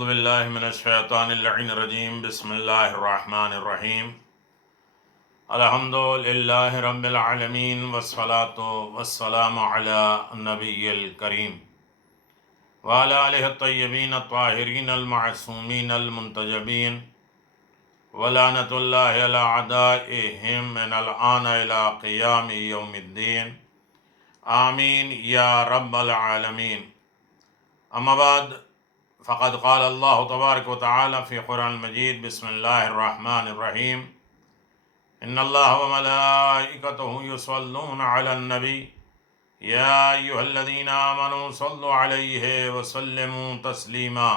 اعوذ باللہ من الشیطان اللعین الرجیم بسم اللہ الرحمن الرحیم الحمد للہ رب العالمین والصلاة والسلام علی النبی الکریم وعلی آلہ الطیبین الطاہرین المعصومین المنتجبین ولعنۃ اللہ علی اعدائہم من الآن الی قیام یوم الدین آمین یا رب العالمین. اما بعد فقد قال اللہ تبارک و تعالی فی قرآن المجید بسم اللہ الرحمن الرحیم ان اللہ وملائکتہ یصلون علی النبی یا ایہا الذین آمنوا صلوا علیہ وسلموا تسلیما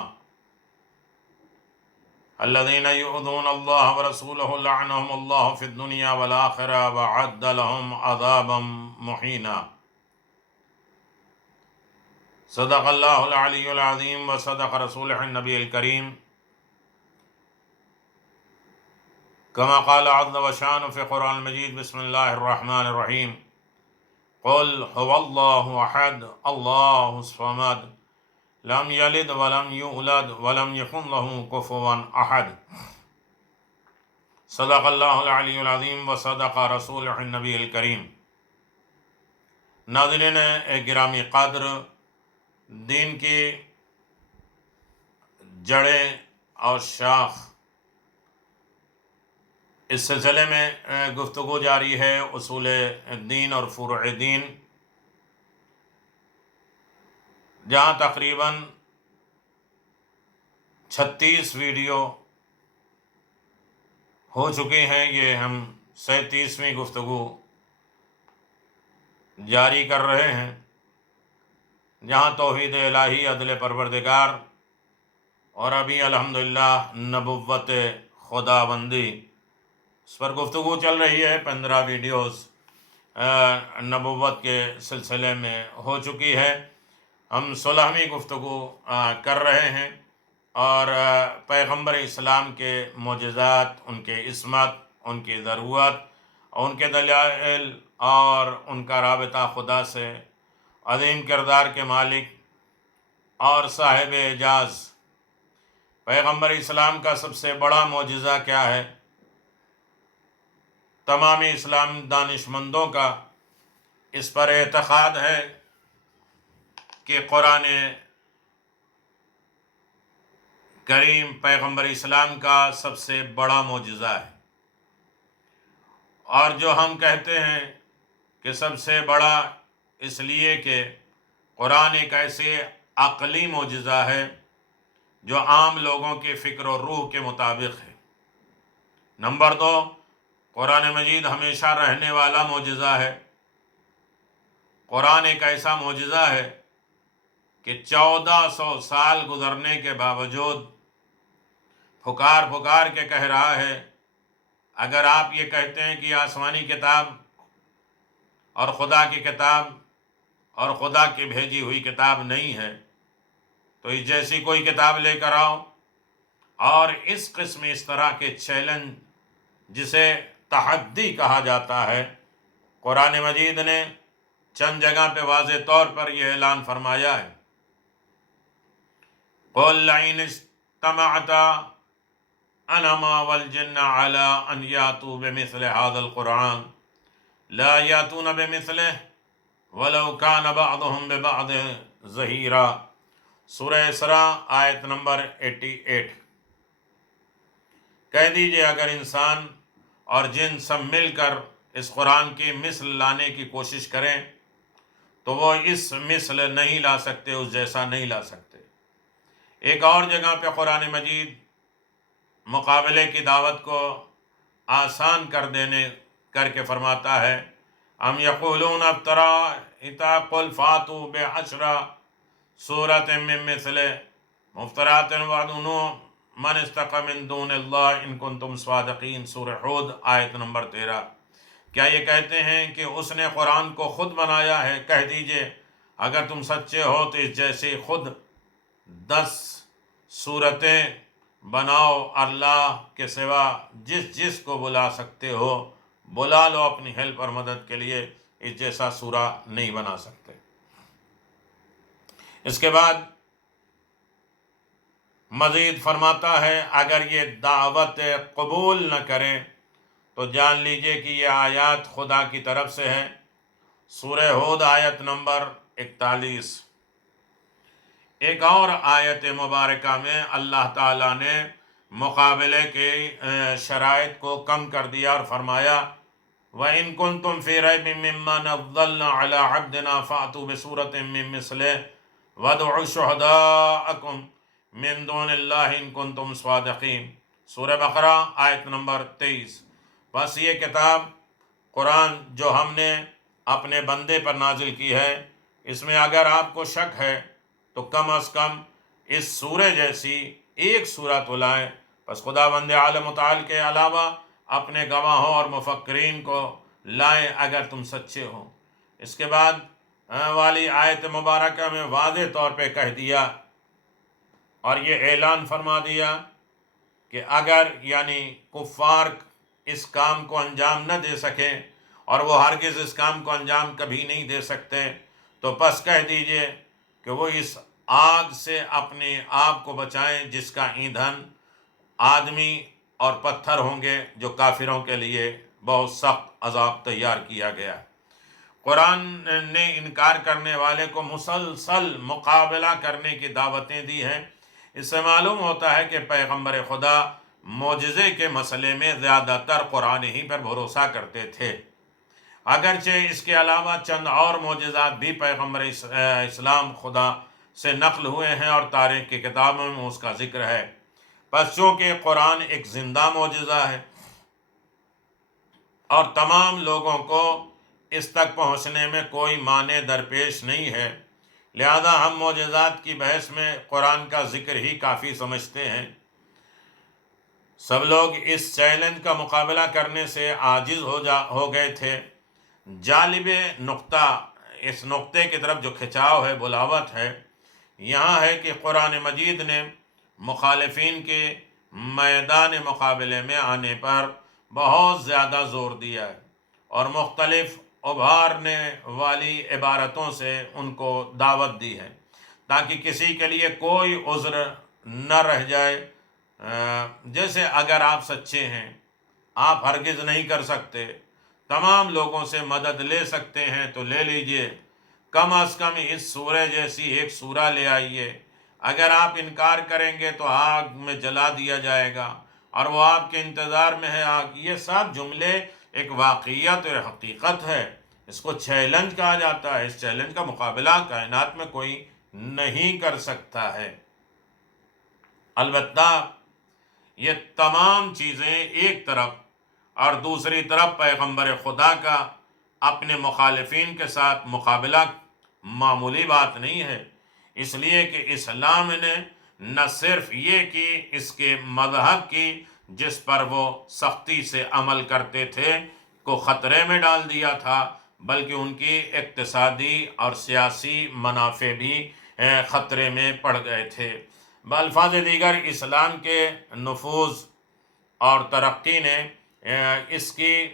الذین یؤذون اللہ ورسولہ لعنہم اللہ فی الدنیا والآخرہ وعد لہم عذابا مہینا. صدق اللہ العلی العظیم وصدق رسولہ النبی الکریم کما قال عز وشان فی قرآن المجید بسم اللہ الرحمن الرحیم قل هو اللہ احد اللہ الصمد لم یلد ولم یولد ولم یکن له کفوا احد. صدق اللہ العلی العظیم وصدق رسولہ النبی الکریم. ناظرین گرامی قدر، دین کی جڑیں اور شاخ، اس سلسلے میں گفتگو جاری ہے اصول دین اور فروع دین، جہاں تقریباً 36 ویڈیو ہو چکے ہیں. یہ ہم 37ویں گفتگو جاری کر رہے ہیں، جہاں توحید الہی، عدل پروردگار اور ابھی الحمدللہ نبوت خداوندی، اس پر گفتگو چل رہی ہے. 15 ویڈیوز نبوت کے سلسلے میں ہو چکی ہے. ہم 16ویں گفتگو کر رہے ہیں اور پیغمبر اسلام کے معجزات، ان کے عصمت، ان کی ضرورت، ان کے دلائل اور ان کا رابطہ خدا سے، عظیم کردار کے مالک اور صاحب اعجاز پیغمبر اسلام کا سب سے بڑا معجزہ کیا ہے. تمام اسلام دانشمندوں کا اس پر اعتقاد ہے کہ قرآن کریم پیغمبر اسلام کا سب سے بڑا معجزہ ہے. اور جو ہم کہتے ہیں کہ سب سے بڑا اس لیے کہ قرآن ایک ایسے عقلی معجزہ ہے جو عام لوگوں کی فکر و روح کے مطابق ہے. نمبر 2، قرآن مجید ہمیشہ رہنے والا معجزہ ہے. قرآن ایک ایسا معجزہ ہے کہ 1400 سال گزرنے کے باوجود پکار پکار کے کہہ رہا ہے. اگر آپ یہ کہتے ہیں کہ آسمانی کتاب اور خدا کی کتاب اور خدا کی بھیجی ہوئی کتاب نہیں ہے تو اس جیسی کوئی کتاب لے کر آؤ. اور اس قسم اس طرح کے چیلنج، جسے تحدی کہا جاتا ہے، قرآن مجید نے چند جگہ پہ واضح طور پر یہ اعلان فرمایا ہے. قُلْ لَئِنِ اجْتَمَعَتْ الْإِنسُ وَالْجِنُّ عَلَىٰ أَنْ يَأْتُوا بِمِثْلِ هَٰذَا الْقُرْآنِ لَا يَأْتُونَ بِمِثْلِهِ وَلَوْ كَانَ بَعْضُهُمْ بِبَعْضٍ ظَهِيرًا. سورہ اسراء آیت نمبر 88. کہہ دیجئے اگر انسان اور جن سب مل کر اس قرآن کی مثل لانے کی کوشش کریں تو وہ اس مثل نہیں لا سکتے، اس جیسا نہیں لا سکتے. ایک اور جگہ پہ قرآن مجید مقابلے کی دعوت کو آسان کر کے فرماتا ہے ام یقولون افتریٰ قل فاتوا بعشر سورۃ من مثلہ مفترات وادعوا من استقى من دون اللہ ان کنتم صادقین. سورہ ہود آیت نمبر 13. کیا یہ کہتے ہیں کہ اس نے قرآن کو خود بنایا ہے؟ کہہ دیجئے اگر تم سچے ہو تو اس جیسے خود 10 صورتیں بناؤ، اللہ کے سوا جس کو بلا سکتے ہو بلا لو اپنی ہیلپ اور مدد کے لیے، اس جیسا سورہ نہیں بنا سکتے. اس کے بعد مزید فرماتا ہے اگر یہ دعوت قبول نہ کریں تو جان لیجئے کہ یہ آیات خدا کی طرف سے ہے۔ سورہ ہود آیت نمبر 41۔ ایک اور آیت مبارکہ میں اللہ تعالیٰ نے مقابلے کے شرائط کو کم کر دیا اور فرمایا وَإِن كُنتُمْ فِي رَيْبٍ مِّمَّا نَزَّلْنَا عَلَىٰ عَبْدِنَا فَأْتُوا بِسُورَةٍ مِّن مِّثْلِهِ وَادْعُوا شُهَدَاءَكُم مِّن دُونِ اللَّهِ إِن كُنتُمْ صَادِقِينَ۔ سورہ بقرہ آیت نمبر 23۔ بس یہ کتاب قرآن جو ہم نے اپنے بندے پر نازل کی ہے، اس میں اگر آپ کو شک ہے تو کم از کم اس سورہ جیسی ایک سورہ تو لائیں۔ بس خدا بند عالم متعال کے علاوہ اپنے گواہوں اور مفکرین کو لائیں اگر تم سچے ہو۔ اس کے بعد والی آیت مبارکہ میں واضح طور پہ کہہ دیا اور یہ اعلان فرما دیا کہ اگر یعنی کفار اس کام کو انجام نہ دے سکیں اور وہ ہرگز اس کام کو انجام کبھی نہیں دے سکتے تو پس کہہ دیجئے کہ وہ اس آگ سے اپنے آپ کو بچائیں جس کا ایندھن آدمی اور پتھر ہوں گے، جو کافروں کے لیے بہت سخت عذاب تیار کیا گیا۔ قرآن نے انکار کرنے والے کو مسلسل مقابلہ کرنے کی دعوتیں دی ہیں۔ اس سے معلوم ہوتا ہے کہ پیغمبر خدا معجزے کے مسئلے میں زیادہ تر قرآن ہی پر بھروسہ کرتے تھے، اگرچہ اس کے علاوہ چند اور معجزات بھی پیغمبر اسلام خدا سے نقل ہوئے ہیں اور تاریخ کی کتابوں میں اس کا ذکر ہے۔ پس چونکہ قرآن ایک زندہ معجزہ ہے اور تمام لوگوں کو اس تک پہنچنے میں کوئی مانع درپیش نہیں ہے، لہذا ہم معجزات کی بحث میں قرآن کا ذکر ہی کافی سمجھتے ہیں۔ سب لوگ اس چیلنج کا مقابلہ کرنے سے عاجز ہو گئے تھے۔ جالب نقطہ، اس نقطے کی طرف جو کھچاؤ ہے، بلاوت ہے، یہاں ہے کہ قرآن مجید نے مخالفین کے میدان مقابلے میں آنے پر بہت زیادہ زور دیا ہے اور مختلف ابھارنے والی عبارتوں سے ان کو دعوت دی ہے تاکہ کسی کے لیے کوئی عذر نہ رہ جائے۔ جیسے اگر آپ سچے ہیں، آپ ہرگز نہیں کر سکتے، تمام لوگوں سے مدد لے سکتے ہیں تو لے لیجئے، کم از کم اس سورہ جیسی ایک سورہ لے آئیے۔ اگر آپ انکار کریں گے تو آگ میں جلا دیا جائے گا اور وہ آپ کے انتظار میں ہے آگ۔ یہ سب جملے ایک واقعیت اور حقیقت ہے، اس کو چیلنج کہا جاتا ہے۔ اس چیلنج کا مقابلہ کائنات میں کوئی نہیں کر سکتا ہے۔ البتہ یہ تمام چیزیں ایک طرف اور دوسری طرف پیغمبر خدا کا اپنے مخالفین کے ساتھ مقابلہ معمولی بات نہیں ہے، اس لیے کہ اسلام نے نہ صرف یہ کہ اس کے مذہب کی جس پر وہ سختی سے عمل کرتے تھے کو خطرے میں ڈال دیا تھا، بلکہ ان کی اقتصادی اور سیاسی منافع بھی خطرے میں پڑ گئے تھے۔ بالفاظ دیگر اسلام کے نفوذ اور ترقی نے اس کی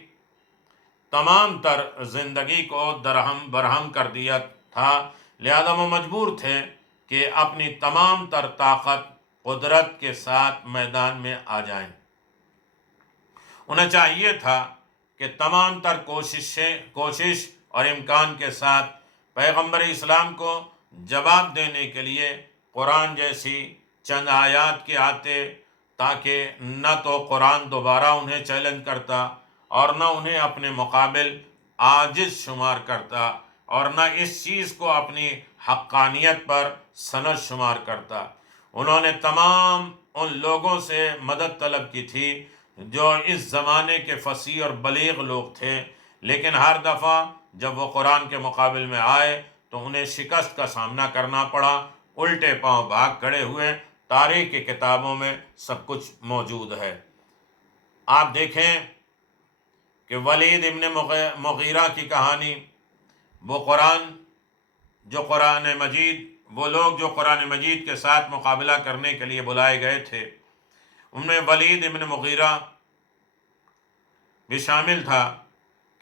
تمام تر زندگی کو درہم برہم کر دیا تھا، لہذا وہ مجبور تھے کہ اپنی تمام تر طاقت قدرت کے ساتھ میدان میں آ جائیں۔ انہیں چاہیے تھا کہ تمام تر کوشش اور امکان کے ساتھ پیغمبر اسلام کو جواب دینے کے لیے قرآن جیسی چند آیات کے آتے، تاکہ نہ تو قرآن دوبارہ انہیں چیلنج کرتا اور نہ انہیں اپنے مقابل عاجز شمار کرتا اور نہ اس چیز کو اپنی حقانیت پر سند شمار کرتا۔ انہوں نے تمام ان لوگوں سے مدد طلب کی تھی جو اس زمانے کے فصیح اور بلیغ لوگ تھے، لیکن ہر دفعہ جب وہ قرآن کے مقابل میں آئے تو انہیں شکست کا سامنا کرنا پڑا، الٹے پاؤں بھاگ کھڑے ہوئے۔ تاریخ کی کتابوں میں سب کچھ موجود ہے۔ آپ دیکھیں کہ ولید ابن مغیرہ کی کہانی، وہ لوگ جو قرآن مجید کے ساتھ مقابلہ کرنے کے لیے بلائے گئے تھے، ان میں ولید ابن مغیرہ بھی شامل تھا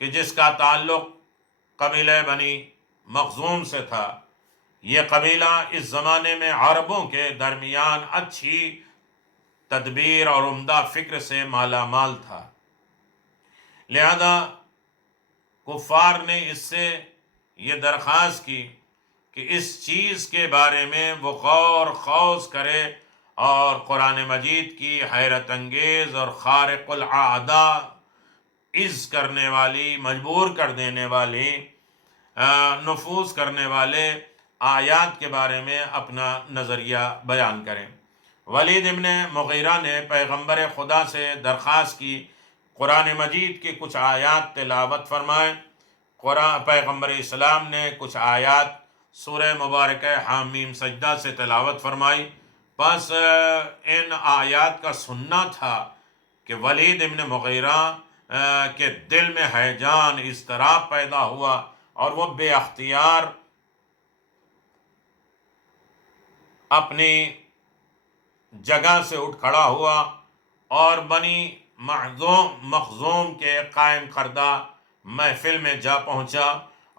کہ جس کا تعلق قبیلہ بنی مخزوم سے تھا۔ یہ قبیلہ اس زمانے میں عربوں کے درمیان اچھی تدبیر اور عمدہ فکر سے مالا مال تھا، لہذا کفار نے اس سے یہ درخواست کی کہ اس چیز کے بارے میں وہ غور خوض کرے اور قرآن مجید کی حیرت انگیز اور خارق العادہ، عز کرنے والی، مجبور کر دینے والی، نفوذ کرنے والے آیات کے بارے میں اپنا نظریہ بیان کریں۔ ولید ابن مغیرہ نے پیغمبر خدا سے درخواست کی قرآن مجید کی کچھ آیات تلاوت فرمائیں۔ پیغمبر اسلام نے کچھ آیات سورہ مبارکہ حامیم سجدہ سے تلاوت فرمائی۔ بس ان آیات کا سننا تھا کہ ولید ابن مغیرہ کے دل میں ہیجان، اضطراب پیدا ہوا اور وہ بے اختیار اپنی جگہ سے اٹھ کھڑا ہوا اور بنی مخزوم کے قائم کردہ محفل میں جا پہنچا،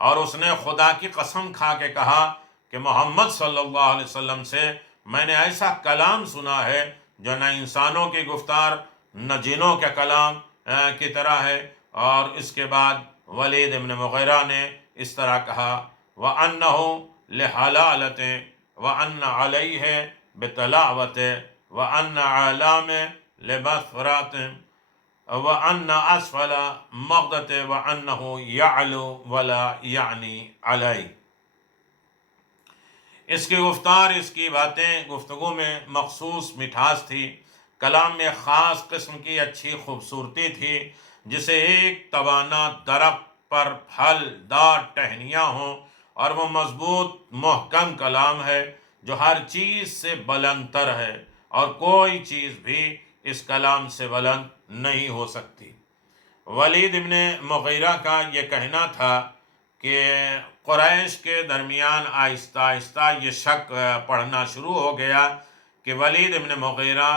اور اس نے خدا کی قسم کھا کے کہا کہ محمد صلی اللہ علیہ وسلم سے میں نے ایسا کلام سنا ہے جو نہ انسانوں کی گفتار نہ جنوں کے کلام کی طرح ہے۔ اور اس کے بعد ولید ابن مغیرہ نے اس طرح کہا، وَأَنَّهُ لِحَلَالَةٍ وَأَنَّ عَلَيْهِ بِتَلَاوَةٍ وَأَنَّ عَلَامِ لِبَثْرَةٍ وَأَنَّ أَسْفَلَ مَغْدَةٍ وَأَنَّهُ يَعْلُو وَلَا يَعْنِي عَلَيْهِ۔ اس کی گفتار، اس کی باتیں، گفتگو میں مخصوص مٹھاس تھی، کلام میں خاص قسم کی اچھی خوبصورتی تھی، جسے ایک توانا درخت پر پھل دار ٹہنیاں ہوں، اور وہ مضبوط محکم کلام ہے جو ہر چیز سے بلند تر ہے، اور کوئی چیز بھی اس کلام سے بلند نہیں ہو سکتی۔ ولید ابن مغیرہ کا یہ کہنا تھا کہ قریش کے درمیان آہستہ آہستہ یہ شک پڑھنا شروع ہو گیا کہ ولید ابن مغیرہ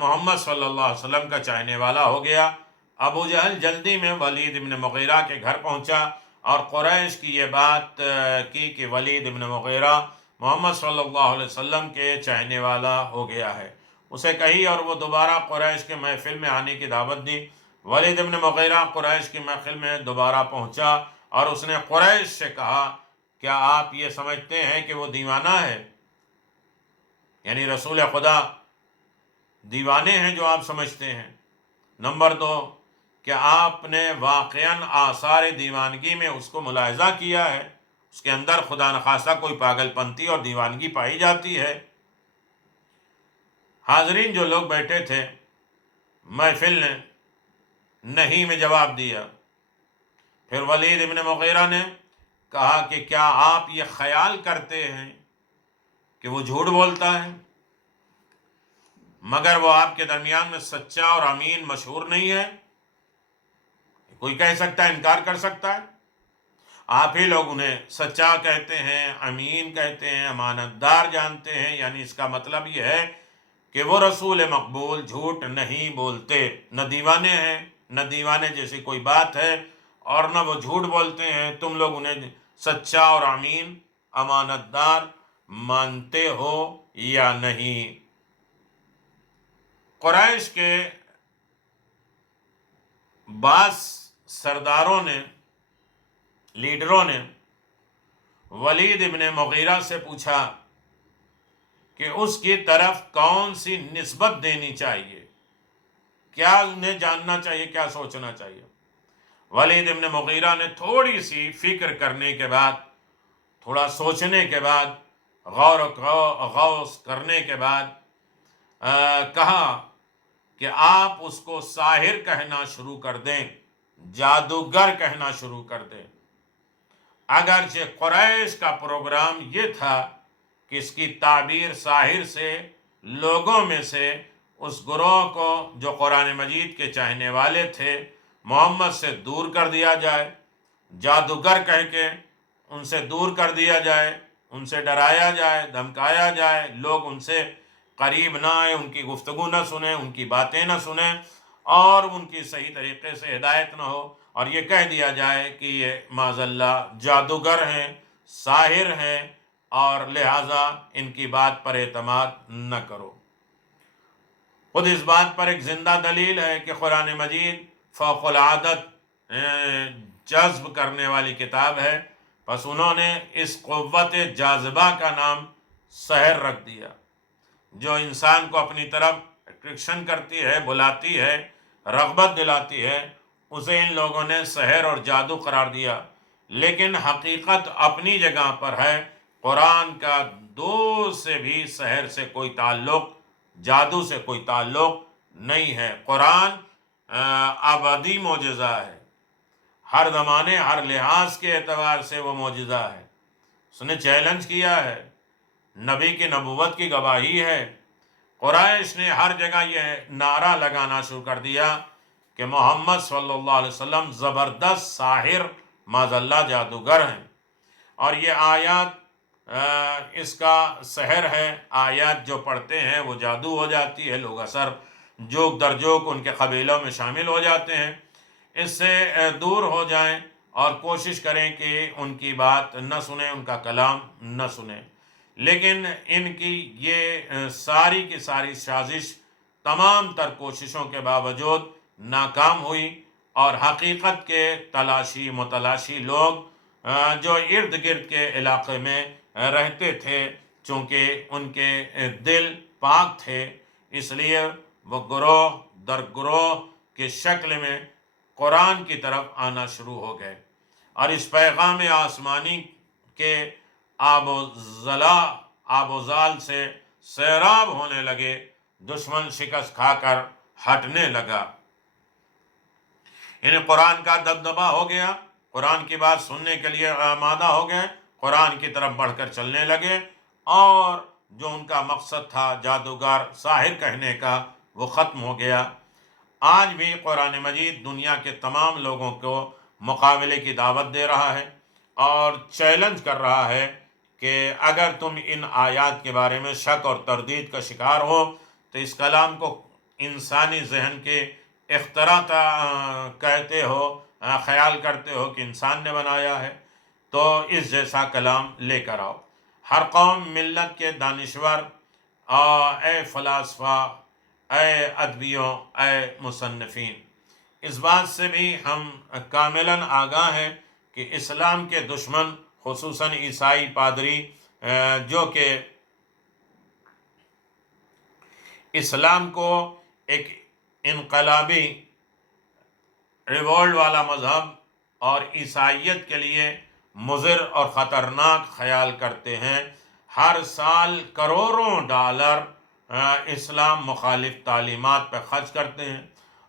محمد صلی اللہ علیہ وسلم کا چاہنے والا ہو گیا۔ ابو جہل جلدی میں ولید ابن مغیرہ کے گھر پہنچا اور قریش کی یہ بات کی کہ ولید ابن مغیرہ محمد صلی اللہ علیہ وسلم کے چاہنے والا ہو گیا ہے، اسے کہی، اور وہ دوبارہ قریش کے محفل میں آنے کی دعوت دی۔ ولید ابن مغیرہ قریش کی محفل میں دوبارہ پہنچا اور اس نے قریش سے کہا، کیا آپ یہ سمجھتے ہیں کہ وہ دیوانہ ہے؟ یعنی رسول خدا دیوانے ہیں جو آپ سمجھتے ہیں؟ نمبر 2، کیا آپ نے واقعاً آثار دیوانگی میں اس کو ملاحظہ کیا ہے؟ اس کے اندر خدا نخواستہ کوئی پاگل پنتی اور دیوانگی پائی جاتی ہے؟ حاضرین جو لوگ بیٹھے تھے محفل نے نہیں میں جواب دیا۔ پھر ولید ابن مغیرہ نے کہا کہ کیا آپ یہ خیال کرتے ہیں کہ وہ جھوٹ بولتا ہے، مگر وہ آپ کے درمیان میں سچا اور امین مشہور نہیں ہے؟ کوئی کہہ سکتا ہے، انکار کر سکتا ہے؟ آپ ہی لوگ انہیں سچا کہتے ہیں، امین کہتے ہیں، امانت دار جانتے ہیں، یعنی اس کا مطلب یہ ہے کہ وہ رسول مقبول جھوٹ نہیں بولتے، نہ دیوانے ہیں، نہ دیوانے جیسی کوئی بات ہے، اور نہ وہ جھوٹ بولتے ہیں۔ تم لوگ انہیں سچا اور امین، امانت دار مانتے ہو یا نہیں؟ قریش کے بعض سرداروں نے، لیڈروں نے ولید ابن مغیرہ سے پوچھا کہ اس کی طرف کون سی نسبت دینی چاہیے، کیا انہیں جاننا چاہیے، کیا سوچنا چاہیے؟ ولید ابن مغیرہ نے تھوڑی سی فکر کرنے کے بعد، تھوڑا سوچنے کے بعد، غور و غوص کرنے کے بعد کہا کہ آپ اس کو ساحر کہنا شروع کر دیں، جادوگر کہنا شروع کر دیں۔ اگرچہ قریش کا پروگرام یہ تھا کہ اس کی تعبیر ساحر سے لوگوں میں سے اس گروہ کو جو قرآن مجید کے چاہنے والے تھے محمد سے دور کر دیا جائے، جادوگر کہہ کے ان سے دور کر دیا جائے، ان سے ڈرایا جائے، دھمکایا جائے، لوگ ان سے قریب نہ آئیں، ان کی گفتگو نہ سنیں، ان کی باتیں نہ سنیں، اور ان کی صحیح طریقے سے ہدایت نہ ہو، اور یہ کہہ دیا جائے کہ یہ معاذ اللہ جادوگر ہیں، ساحر ہیں، اور لہٰذا ان کی بات پر اعتماد نہ کرو۔ خود اس بات پر ایک زندہ دلیل ہے کہ قرآن مجید فوق العادت جذب کرنے والی کتاب ہے، بس انہوں نے اس قوت جاذبہ کا نام سحر رکھ دیا، جو انسان کو اپنی طرف اٹریکشن کرتی ہے، بلاتی ہے، رغبت دلاتی ہے، اسے ان لوگوں نے سحر اور جادو قرار دیا۔ لیکن حقیقت اپنی جگہ پر ہے، قرآن کا دور سے بھی سحر سے کوئی تعلق، جادو سے کوئی تعلق نہیں ہے۔ قرآن ابدی معجزہ ہے، ہر زمانے ہر لحاظ کے اعتبار سے وہ معجزہ ہے۔ اس نے چیلنج کیا ہے، نبی کی نبوت کی گواہی ہے۔ قریش نے ہر جگہ یہ نعرہ لگانا شروع کر دیا کہ محمد صلی اللہ علیہ وسلم زبردست ساحر معاذ اللہ جادوگر ہیں، اور یہ آیات اس کا سحر ہے۔ آیات جو پڑھتے ہیں وہ جادو ہو جاتی ہے، لوگ اثر جوک در جوک ان کے قبیلوں میں شامل ہو جاتے ہیں۔ اس سے دور ہو جائیں اور کوشش کریں کہ ان کی بات نہ سنیں، ان کا کلام نہ سنیں۔ لیکن ان کی یہ ساری کی ساری سازش تمام تر کوششوں کے باوجود ناکام ہوئی، اور حقیقت کے تلاشی متلاشی لوگ جو ارد گرد کے علاقے میں رہتے تھے، چونکہ ان کے دل پاک تھے، اس لیے وہ گروہ در گروہ کی شکل میں قرآن کی طرف آنا شروع ہو گئے، اور اس پیغام آسمانی کے آب و زال سے سیراب ہونے لگے۔ دشمن شکست کھا کر ہٹنے لگا، انہیں قرآن کا دبدبہ ہو گیا، قرآن کی بات سننے کے لیے آمادہ ہو گئے، قرآن کی طرف بڑھ کر چلنے لگے، اور جو ان کا مقصد تھا جادوگر ساحر کہنے کا وہ ختم ہو گیا۔ آج بھی قرآن مجید دنیا کے تمام لوگوں کو مقابلے کی دعوت دے رہا ہے اور چیلنج کر رہا ہے کہ اگر تم ان آیات کے بارے میں شک اور تردید کا شکار ہو تو اس کلام کو انسانی ذہن کے اختراع کہتے ہو، خیال کرتے ہو کہ انسان نے بنایا ہے، تو اس جیسا کلام لے کر آؤ۔ ہر قوم ملت کے دانشور، اے فلاسفہ، اے ادیبوں، اے مصنفین، اس بات سے بھی ہم کاملاً آگاہ ہیں کہ اسلام کے دشمن، خصوصاً عیسائی پادری جو کہ اسلام کو ایک انقلابی ریوولٹ والا مذہب اور عیسائیت کے لیے مضر اور خطرناک خیال کرتے ہیں، ہر سال کروڑوں ڈالر اسلام مخالف تعلیمات پہ خرچ کرتے ہیں،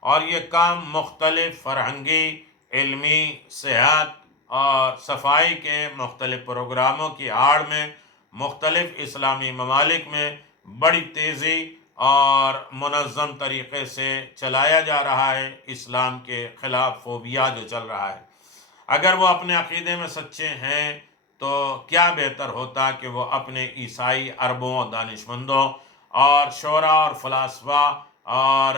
اور یہ کام مختلف فرہنگی، علمی، صحت اور صفائی کے مختلف پروگراموں کی آڑ میں مختلف اسلامی ممالک میں بڑی تیزی اور منظم طریقے سے چلایا جا رہا ہے۔ اسلام کے خلاف فوبیا جو چل رہا ہے، اگر وہ اپنے عقیدے میں سچے ہیں تو کیا بہتر ہوتا کہ وہ اپنے عیسائی عربوں، دانش مندوں اور شعراء اور فلاسفہ اور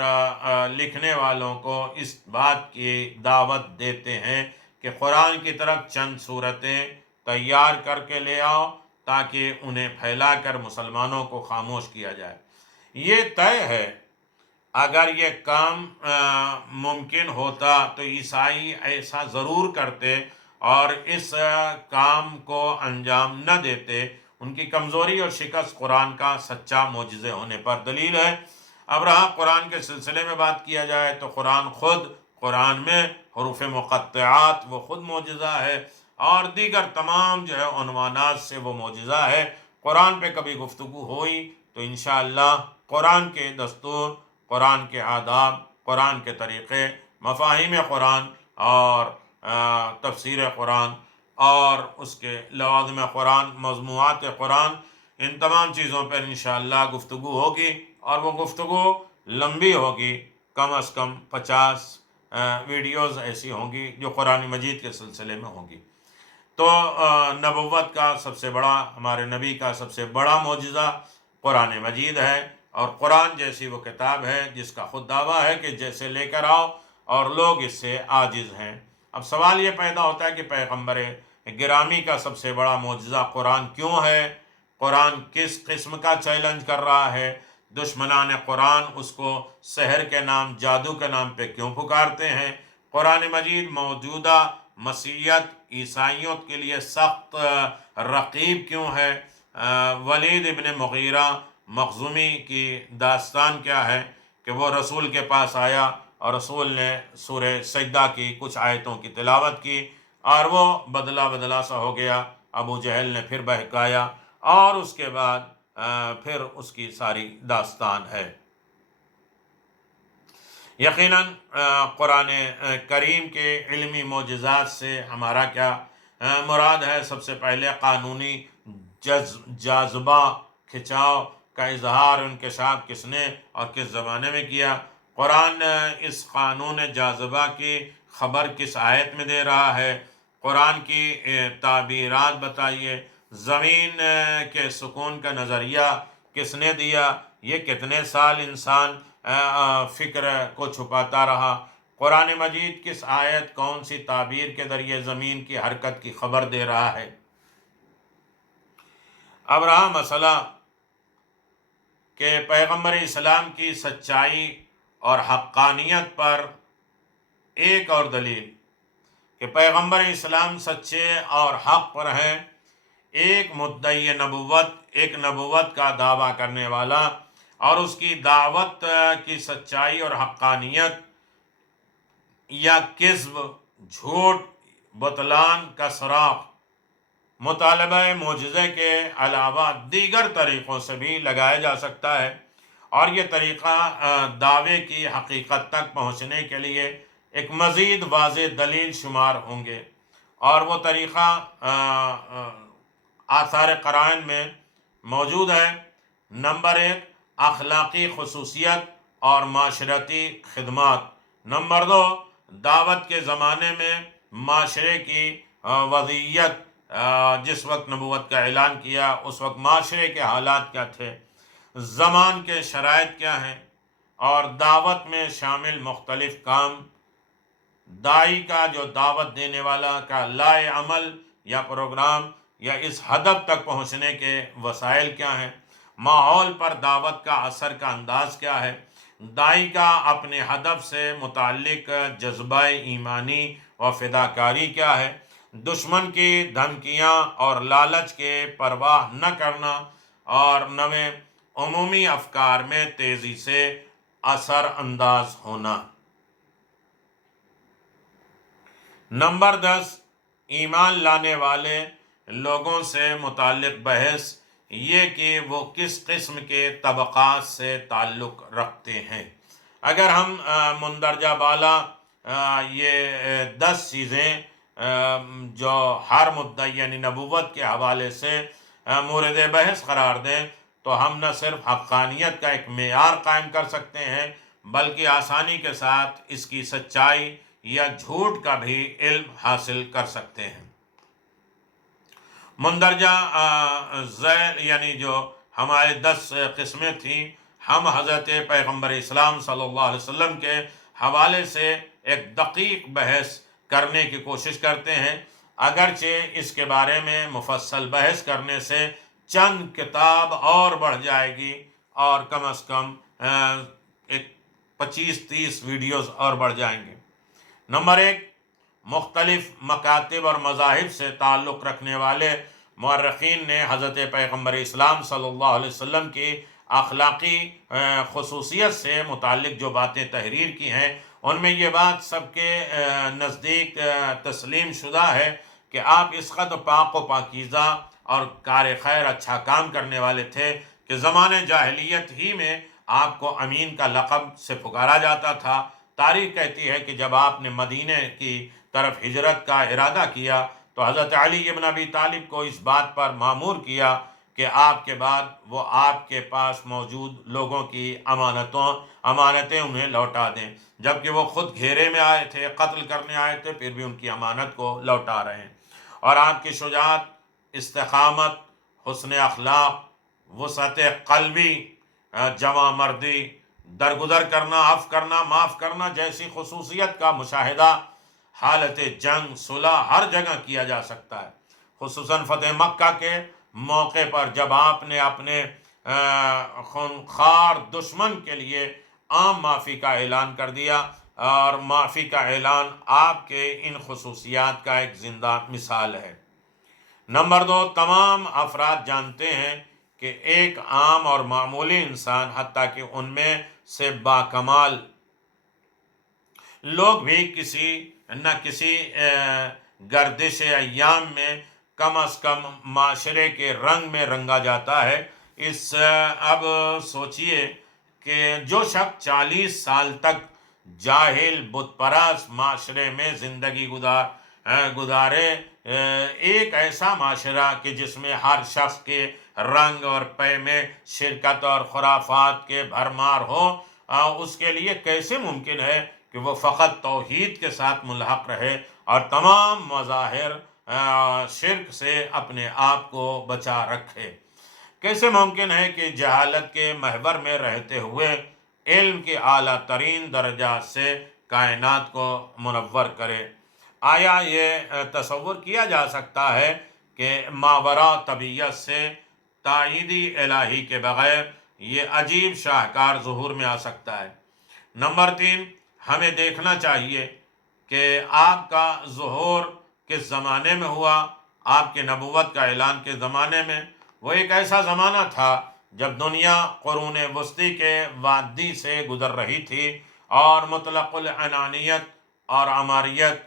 لکھنے والوں کو اس بات کی دعوت دیتے ہیں کہ قرآن کی طرف چند صورتیں تیار کر کے لے آؤ تاکہ انہیں پھیلا کر مسلمانوں کو خاموش کیا جائے۔ یہ طے ہے، اگر یہ کام ممکن ہوتا تو عیسائی ایسا ضرور کرتے اور اس کام کو انجام نہ دیتے۔ ان کی کمزوری اور شکست قرآن کا سچا معجزے ہونے پر دلیل ہے۔ اب رہا قرآن کے سلسلے میں بات کیا جائے تو قرآن میں حروف مقطعات وہ خود معجزہ ہے، اور دیگر تمام جو ہے عنوانات سے وہ معجزہ ہے۔ قرآن پہ کبھی گفتگو ہوئی تو انشاءاللہ قرآن کے دستور، قرآن کے آداب، قرآن کے طریقے، مفاہیم قرآن اور تفسیر قرآن اور اس کے لوازم قرآن، موضوعات قرآن، ان تمام چیزوں پر انشاءاللہ گفتگو ہوگی، اور وہ گفتگو لمبی ہوگی، کم از کم 50 ویڈیوز ایسی ہوں گی جو قرآن مجید کے سلسلے میں ہوں گی۔ تو نبوت کا سب سے بڑا، ہمارے نبی کا سب سے بڑا معجزہ قرآن مجید ہے، اور قرآن جیسی وہ کتاب ہے جس کا خود دعویٰ ہے کہ جیسے لے کر آؤ، اور لوگ اس سے عاجز ہیں۔ اب سوال یہ پیدا ہوتا ہے کہ پیغمبر گرامی کا سب سے بڑا معجزہ قرآن کیوں ہے، قرآن کس قسم کا چیلنج کر رہا ہے، دشمنان قرآن اس کو سحر کے نام، جادو کے نام پہ کیوں پکارتے ہیں، قرآن مجید موجودہ مسیحیت عیسائیوں کے لیے سخت رقیب کیوں ہے، ولید ابن مغیرہ مخزومی کی داستان کیا ہے کہ وہ رسول کے پاس آیا اور رسول نے سورہ سجدہ کی کچھ آیتوں کی تلاوت کی اور وہ بدلا بدلا سا ہو گیا، ابو جہل نے پھر بہکایا اور اس کے بعد پھر اس کی ساری داستان ہے۔ یقیناً قرآن کریم کے علمی معجزات سے ہمارا کیا مراد ہے؟ سب سے پہلے قانونی جاذبہ کھچاؤ کا اظہار انکشاف کس نے اور کس زمانے میں کیا؟ قرآن اس قانون جاذبہ کی خبر کس آیت میں دے رہا ہے؟ قرآن کی تعبیرات بتائیے۔ زمین کے سکون کا نظریہ کس نے دیا؟ یہ کتنے سال انسان فکر کو چھپاتا رہا؟ قرآن مجید کس آیت، کون سی تعبیر کے ذریعے زمین کی حرکت کی خبر دے رہا ہے؟ اب رہا مسئلہ کہ پیغمبر اسلام کی سچائی اور حقانیت پر ایک اور دلیل کہ پیغمبر اسلام سچے اور حق پر ہیں، ایک مدعی نبوت، ایک نبوت کا دعویٰ کرنے والا اور اس کی دعوت کی سچائی اور حقانیت یا کذب، جھوٹ، بطلان کا سراغ مطالبہ معجزے کے علاوہ دیگر طریقوں سے بھی لگایا جا سکتا ہے، اور یہ طریقہ دعوے کی حقیقت تک پہنچنے کے لیے ایک مزید واضح دلیل شمار ہوں گے، اور وہ طریقہ آثار قرائن میں موجود ہے۔ نمبر 1، اخلاقی خصوصیت اور معاشرتی خدمات۔ نمبر 2، دعوت کے زمانے میں معاشرے کی وضعیت، جس وقت نبوت کا اعلان کیا اس وقت معاشرے کے حالات کیا تھے، زمان کے شرائط کیا ہیں، اور دعوت میں شامل مختلف کام، داعی کا، جو دعوت دینے والا کا لائے عمل یا پروگرام یا اس ہدف تک پہنچنے کے وسائل کیا ہیں، ماحول پر دعوت کا اثر کا انداز کیا ہے، داعی کا اپنے ہدف سے متعلق جذبہ ایمانی و فداکاری کیا ہے، دشمن کی دھمکیاں اور لالچ کے پرواہ نہ کرنا، اور نویں عمومی افکار میں تیزی سے اثر انداز ہونا۔ نمبر 10، ایمان لانے والے لوگوں سے متعلق بحث، یہ کہ وہ کس قسم کے طبقات سے تعلق رکھتے ہیں۔ اگر ہم مندرجہ بالا یہ 10 چیزیں جو ہر مدعی یعنی نبوت کے حوالے سے مورد بحث قرار دیں تو ہم نہ صرف حقانیت کا ایک معیار قائم کر سکتے ہیں بلکہ آسانی کے ساتھ اس کی سچائی یا جھوٹ کا بھی علم حاصل کر سکتے ہیں۔ مندرجہ ذیل یعنی جو ہمارے 10 قسمیں تھیں، ہم حضرت پیغمبر اسلام صلی اللہ علیہ وسلم کے حوالے سے ایک دقیق بحث کرنے کی کوشش کرتے ہیں، اگرچہ اس کے بارے میں مفصل بحث کرنے سے چند کتاب اور بڑھ جائے گی اور کم از کم 25-30 ویڈیوز اور بڑھ جائیں گے۔ نمبر 1، مختلف مکاتب اور مذاہب سے تعلق رکھنے والے مورخین نے حضرت پیغمبر اسلام صلی اللہ علیہ وسلم کی اخلاقی خصوصیت سے متعلق جو باتیں تحریر کی ہیں، ان میں یہ بات سب کے نزدیک تسلیم شدہ ہے کہ آپ اس قدر پاک و پاکیزہ اور کار خیر اچھا کام کرنے والے تھے کہ زمانے جاہلیت ہی میں آپ کو امین کا لقب سے پکارا جاتا تھا۔ تاریخ کہتی ہے کہ جب آپ نے مدینے کی طرف ہجرت کا ارادہ کیا تو حضرت علی ابن ابی طالب کو اس بات پر مامور کیا کہ آپ کے بعد وہ آپ کے پاس موجود لوگوں کی امانتیں انہیں لوٹا دیں، جبکہ وہ خود گھیرے میں آئے تھے، قتل کرنے آئے تھے، پھر بھی ان کی امانت کو لوٹا رہے ہیں۔ اور آپ کی شجاعت، استقامت، حسن اخلاق، وسعت قلبی، جواں مردی، درگزر کرنا، عفو کرنا، معاف کرنا جیسی خصوصیت کا مشاہدہ حالت جنگ صلح ہر جگہ کیا جا سکتا ہے، خصوصاً فتح مکہ کے موقع پر جب آپ نے اپنے خونخوار دشمن کے لیے عام معافی کا اعلان کر دیا، اور معافی کا اعلان آپ کے ان خصوصیات کا ایک زندہ مثال ہے۔ نمبر 2، تمام افراد جانتے ہیں کہ ایک عام اور معمولی انسان، حتیٰ کہ ان میں سے باکمال لوگ بھی کسی نہ کسی گردش ایام میں کم از کم معاشرے کے رنگ میں رنگا جاتا ہے۔ اب سوچئے کہ جو شخص 40 سال تک جاہل بت پرست معاشرے میں زندگی گزارے، ایک ایسا معاشرہ کہ جس میں ہر شخص کے رنگ اور پے میں شرکت اور خرافات کے بھرمار ہو، اس کے لیے کیسے ممکن ہے کہ وہ فقط توحید کے ساتھ ملحق رہے اور تمام مظاہر شرک سے اپنے آپ کو بچا رکھے؟ کیسے ممکن ہے کہ جہالت کے محور میں رہتے ہوئے علم کے اعلیٰ ترین درجات سے کائنات کو منور کرے؟ آیا یہ تصور کیا جا سکتا ہے کہ ماوراء طبیعت سے تائیدی الہی کے بغیر یہ عجیب شاہکار ظہور میں آ سکتا ہے؟ نمبر 3، ہمیں دیکھنا چاہیے کہ آپ کا ظہور کس زمانے میں ہوا۔ آپ کے نبوت کا اعلان کے زمانے میں، وہ ایک ایسا زمانہ تھا جب دنیا قرون وسطی کے وادی سے گزر رہی تھی، اور مطلق العنانیت اور عماریت،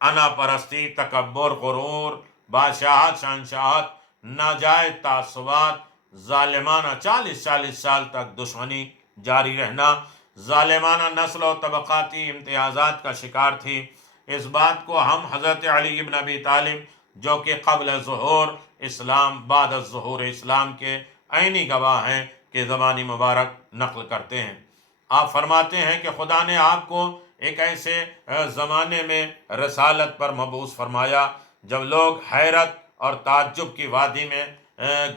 انا پرستی، تکبر، غرور، بادشاہت، شہنشاہت، ناجائز تعصبات، ظالمانہ 40 سال تک دشمنی جاری رہنا، ظالمانہ نسل و طبقاتی امتیازات کا شکار تھی۔ اس بات کو ہم حضرت علی بن ابی طالب، جو کہ قبل ظہور اسلام بعد از ظہور اسلام کے عینی گواہ ہیں، کہ زبانی مبارک نقل کرتے ہیں۔ آپ فرماتے ہیں کہ خدا نے آپ کو ایک ایسے زمانے میں رسالت پر مبعوث فرمایا جب لوگ حیرت اور تعجب کی وادی میں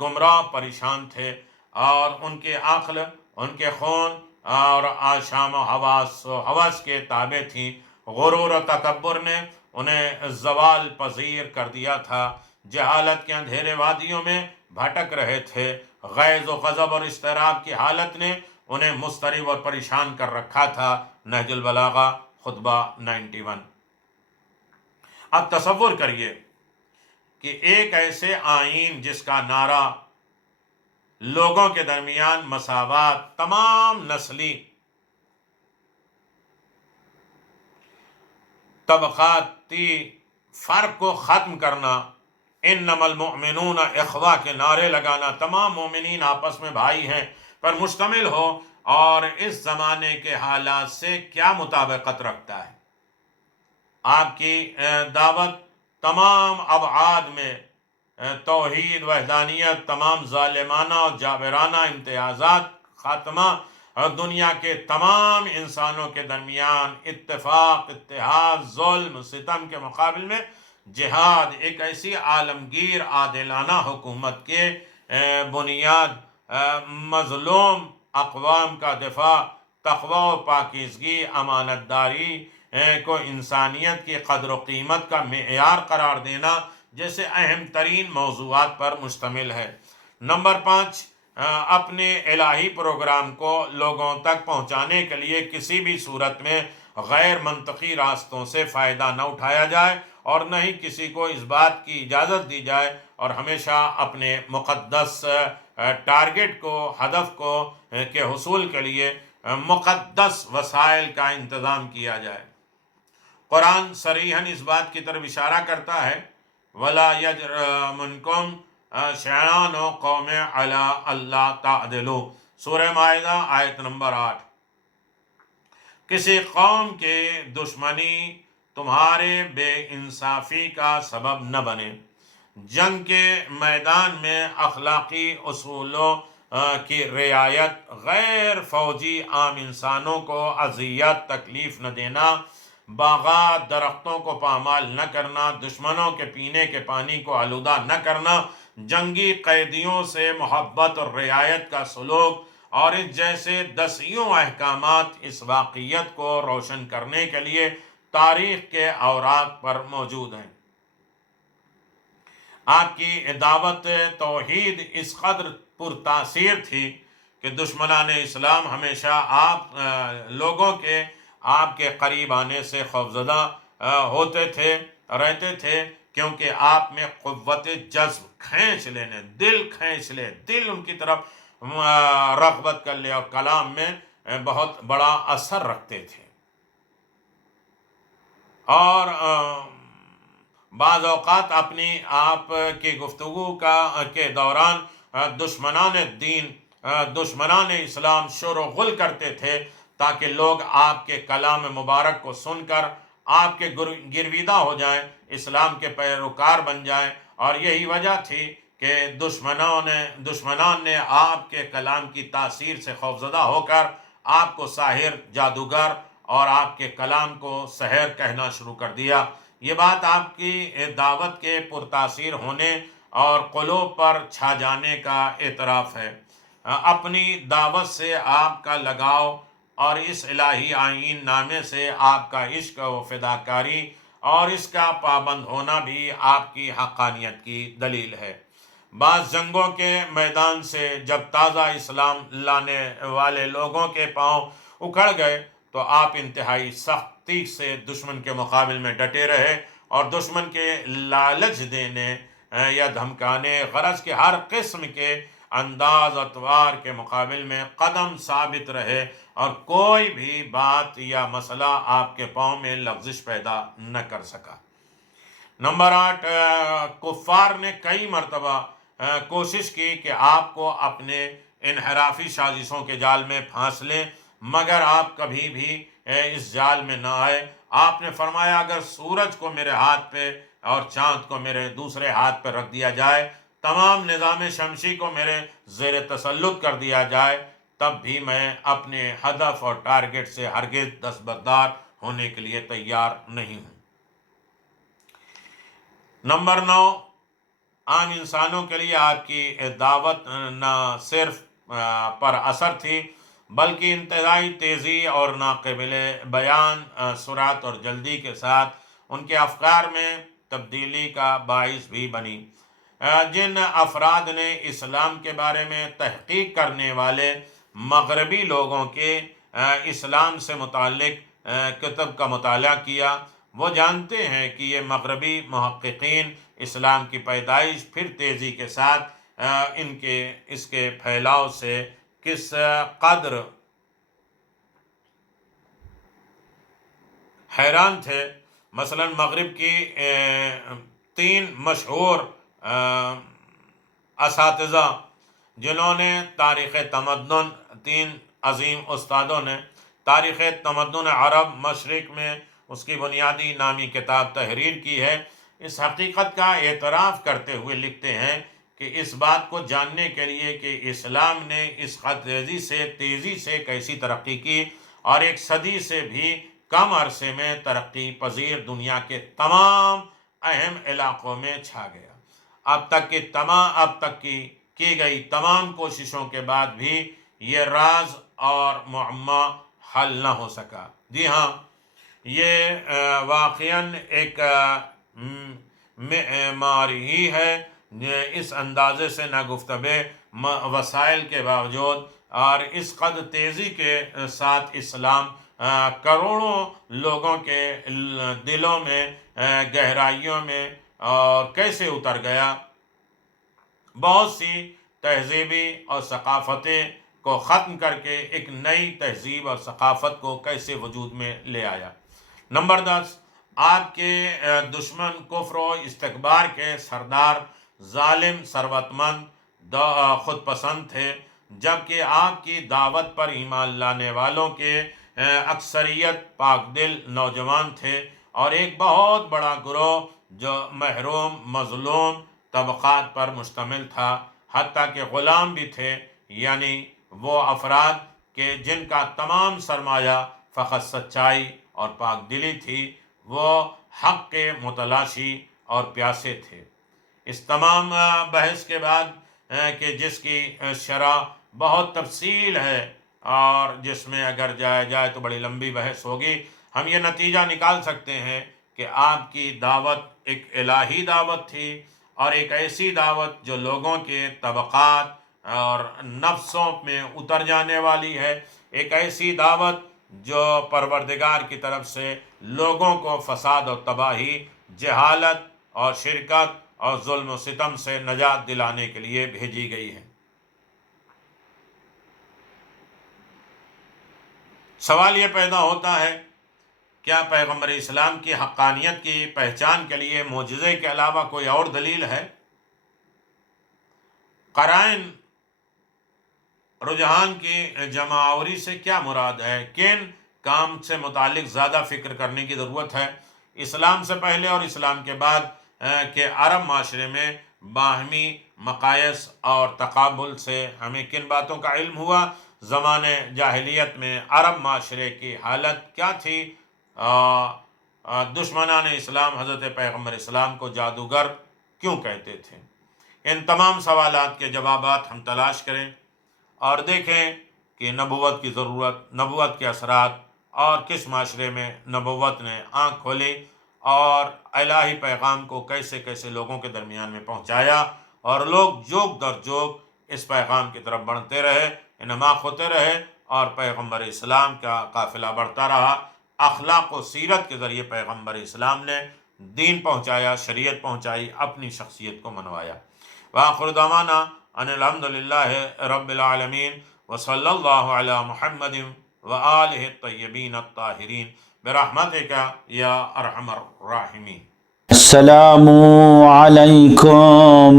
گمراہ پریشان تھے، اور ان کے عقل، ان کے خون اور آشام و حواس کے تابع تھی۔ غرور و تکبر نے انہیں زوال پذیر کر دیا تھا، جہالت کے اندھیرے وادیوں میں بھٹک رہے تھے۔ غیظ و غضب اور اضطراب کی حالت نے انہیں مضطرب اور پریشان کر رکھا تھا۔ نہج البلاغہ خطبہ 91۔ اب تصور کریے کہ ایک ایسے آئین جس کا نعرہ لوگوں کے درمیان مساوات، تمام نسلی طبقاتی فرق کو ختم کرنا، انما المؤمنون اخوہ کے نعرے لگانا، تمام مومنین آپس میں بھائی ہیں، پر مشتمل ہو، اور اس زمانے کے حالات سے کیا مطابقت رکھتا ہے؟ آپ کی دعوت تمام ابعاد میں توحید، وحدانیت، تمام ظالمانہ اور جابرانہ امتیازات خاتمہ، اور دنیا کے تمام انسانوں کے درمیان اتفاق، اتحاد، ظلم ستم کے مقابل میں جہاد، ایک ایسی عالمگیر عادلانہ حکومت کے بنیاد، مظلوم اقوام کا دفاع، تقوی و پاکیزگی، امانت داری کو انسانیت کی قدر و قیمت کا معیار قرار دینا جیسے اہم ترین موضوعات پر مشتمل ہے۔ نمبر 5، اپنے الہی پروگرام کو لوگوں تک پہنچانے کے لیے کسی بھی صورت میں غیر منطقی راستوں سے فائدہ نہ اٹھایا جائے، اور نہ ہی کسی کو اس بات کی اجازت دی جائے، اور ہمیشہ اپنے مقدس ٹارگٹ کو، ہدف کو کے حصول کے لیے مقدس وسائل کا انتظام کیا جائے۔ قرآن صریحاً اس بات کی طرف اشارہ کرتا ہے، وَلَا يَجْرِمَنَّكُمْ شَنَآنُ قَوْمٍ عَلَىٰ أَلَّا تَعْدِلُوا، سورہ مائدہ آیت نمبر 8۔ کسی قوم کے دشمنی تمہارے بے انصافی کا سبب نہ بنے۔ جنگ کے میدان میں اخلاقی اصولوں کی رعایت، غیر فوجی عام انسانوں کو اذیت تکلیف نہ دینا، باغات درختوں کو پامال نہ کرنا، دشمنوں کے پینے کے پانی کو آلودہ نہ کرنا، جنگی قیدیوں سے محبت اور رعایت کا سلوک، اور اس جیسے دسیوں احکامات اس واقعیت کو روشن کرنے کے لیے تاریخ کے اوراق پر موجود ہیں۔ آپ کی دعوت توحید اس قدر پرتاثیر تھی کہ دشمنان اسلام ہمیشہ لوگوں کے آپ کے قریب آنے سے خوفزدہ ہوتے تھے، رہتے تھے، کیونکہ آپ میں قوت جذب کھینچ لینے، دل کھینچ لے، دل ان کی طرف رغبت کر لے، اور کلام میں بہت بڑا اثر رکھتے تھے۔ اور بعض اوقات اپنی آپ کی گفتگو کے دوران دشمنان دین، دشمنان اسلام شور و غل کرتے تھے تاکہ لوگ آپ کے کلام مبارک کو سن کر آپ کے گرویدہ ہو جائیں، اسلام کے پیروکار بن جائیں، اور یہی وجہ تھی کہ دشمنان نے آپ کے کلام کی تاثیر سے خوفزدہ ہو کر آپ کو ساحر، جادوگر اور آپ کے کلام کو سحر کہنا شروع کر دیا۔ یہ بات آپ کی دعوت کے پرتاثیر ہونے اور قلوب پر چھا جانے کا اعتراف ہے۔ اپنی دعوت سے آپ کا لگاؤ اور اس الہی آئین نامے سے آپ کا عشق و فداکاری اور اس کا پابند ہونا بھی آپ کی حقانیت کی دلیل ہے۔ بعض جنگوں کے میدان سے جب تازہ اسلام لانے والے لوگوں کے پاؤں اکھڑ گئے تو آپ انتہائی سختی سے دشمن کے مقابل میں ڈٹے رہے، اور دشمن کے لالچ دینے یا دھمکانے، غرض کے ہر قسم کے انداز اطوار کے مقابل میں قدم ثابت رہے، اور کوئی بھی بات یا مسئلہ آپ کے پاؤں میں لغزش پیدا نہ کر سکا۔ نمبر 8، کفار نے کئی مرتبہ کوشش کی کہ آپ کو اپنے انحرافی سازشوں کے جال میں پھانس لیں، مگر آپ کبھی بھی اس جال میں نہ آئے۔ آپ نے فرمایا، اگر سورج کو میرے ہاتھ پہ اور چاند کو میرے دوسرے ہاتھ پہ رکھ دیا جائے، تمام نظام شمسی کو میرے زیر تسلط کر دیا جائے، تب بھی میں اپنے ہدف اور ٹارگٹ سے ہرگز دستبردار ہونے کے لیے تیار نہیں ہوں۔ نمبر 9، عام انسانوں کے لیے آپ کی دعوت نہ صرف پر اثر تھی بلکہ انتہائی تیزی اور ناقابل بیان سرعت اور جلدی کے ساتھ ان کے افکار میں تبدیلی کا باعث بھی بنی۔ جن افراد نے اسلام کے بارے میں تحقیق کرنے والے مغربی لوگوں کے اسلام سے متعلق کتب کا مطالعہ کیا، وہ جانتے ہیں کہ یہ مغربی محققین اسلام کی پیدائش پھر تیزی کے ساتھ اس کے پھیلاؤ سے کس قدر حیران تھے۔ مثلا مغرب کی 3 مشہور اساتذہ جنہوں نے تاریخ تمدن، 3 عظیم استادوں نے تاریخ تمدن عرب مشرق میں اس کی بنیادی نامی کتاب تحریر کی ہے، اس حقیقت کا اعتراف کرتے ہوئے لکھتے ہیں کہ اس بات کو جاننے کے لیے کہ اسلام نے اس قدر تیزی سے کیسی ترقی کی اور ایک صدی سے بھی کم عرصے میں ترقی پذیر دنیا کے تمام اہم علاقوں میں چھا گیا، اب تک کی گئی تمام کوششوں کے بعد بھی یہ راز اور معمہ حل نہ ہو سکا۔ جی ہاں، یہ واقعاً ایک معماری ہی ہے۔ اس اندازے سے ناگفتبے وسائل کے باوجود اور اس قدر تیزی کے ساتھ اسلام کروڑوں لوگوں کے دلوں میں گہرائیوں میں اور کیسے اتر گیا، بہت سی تہذیبی اور ثقافتیں کو ختم کر کے ایک نئی تہذیب اور ثقافت کو کیسے وجود میں لے آیا۔ نمبر 10، آپ کے دشمن کفر و استکبار کے سردار ظالم، ثروت مند، خود پسند تھے، جبکہ آپ کی دعوت پر ایمان لانے والوں کے اکثریت پاک دل نوجوان تھے، اور ایک بہت بڑا گروہ جو محروم مظلوم طبقات پر مشتمل تھا، حتیٰ کہ غلام بھی تھے، یعنی وہ افراد کہ جن کا تمام سرمایہ فقط سچائی اور پاک دلی تھی، وہ حق کے متلاشی اور پیاسے تھے۔ اس تمام بحث کے بعد کہ جس کی شرح بہت تفصیل ہے اور جس میں اگر جائے تو بڑی لمبی بحث ہوگی، ہم یہ نتیجہ نکال سکتے ہیں کہ آپ کی دعوت ایک الہی دعوت تھی، اور ایک ایسی دعوت جو لوگوں کے طبقات اور نفسوں میں اتر جانے والی ہے، ایک ایسی دعوت جو پروردگار کی طرف سے لوگوں کو فساد و تباہی، جہالت اور شرکت اور ظلم و ستم سے نجات دلانے کے لیے بھیجی گئی ہے۔ سوال یہ پیدا ہوتا ہے، کیا پیغمبر اسلام کی حقانیت کی پہچان کے لیے معجزے کے علاوہ کوئی اور دلیل ہے؟ قرائن رجحان کی جمع آوری سے کیا مراد ہے؟ کن کام سے متعلق زیادہ فکر کرنے کی ضرورت ہے؟ اسلام سے پہلے اور اسلام کے بعد کے عرب معاشرے میں باہمی مقایس اور تقابل سے ہمیں کن باتوں کا علم ہوا؟ زمانے جاہلیت میں عرب معاشرے کی حالت کیا تھی؟ دشمنان اسلام حضرت پیغمبر اسلام کو جادوگر کیوں کہتے تھے؟ ان تمام سوالات کے جوابات ہم تلاش کریں اور دیکھیں کہ نبوت کی ضرورت، نبوت کے اثرات، اور کس معاشرے میں نبوت نے آنکھ کھولی اور الہی پیغام کو کیسے کیسے لوگوں کے درمیان میں پہنچایا، اور لوگ جوگ در جوگ اس پیغام کی طرف بڑھتے رہے، انماق ہوتے رہے، اور پیغمبر اسلام کا قافلہ بڑھتا رہا۔ اخلاق و سیرت کے ذریعے پیغمبر اسلام نے دین پہنچایا، شریعت پہنچائی، اپنی شخصیت کو منوایا۔ وآخر دعوانا ان الحمد للہ رب العالمین، وصلی اللہ علی محمد وآلہ الطیبین الطاہرین برحمتک یا ارحم الراحمین۔ السلام علیکم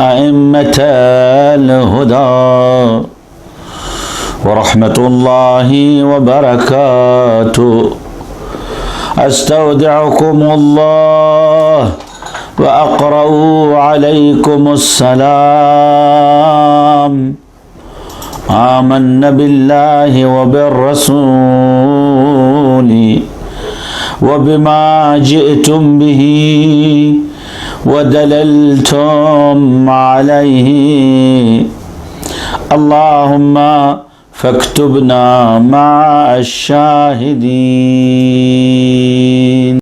ائمة الہدی ورحمۃ اللہ وبرکاتہ۔ استودعکم اللہ واقرأ علیکم السلام۔ آمنا باللہ وبالرسول وبما جئتم به ودللتم عليه، اللهم فاكتبنا مع الشاهدين۔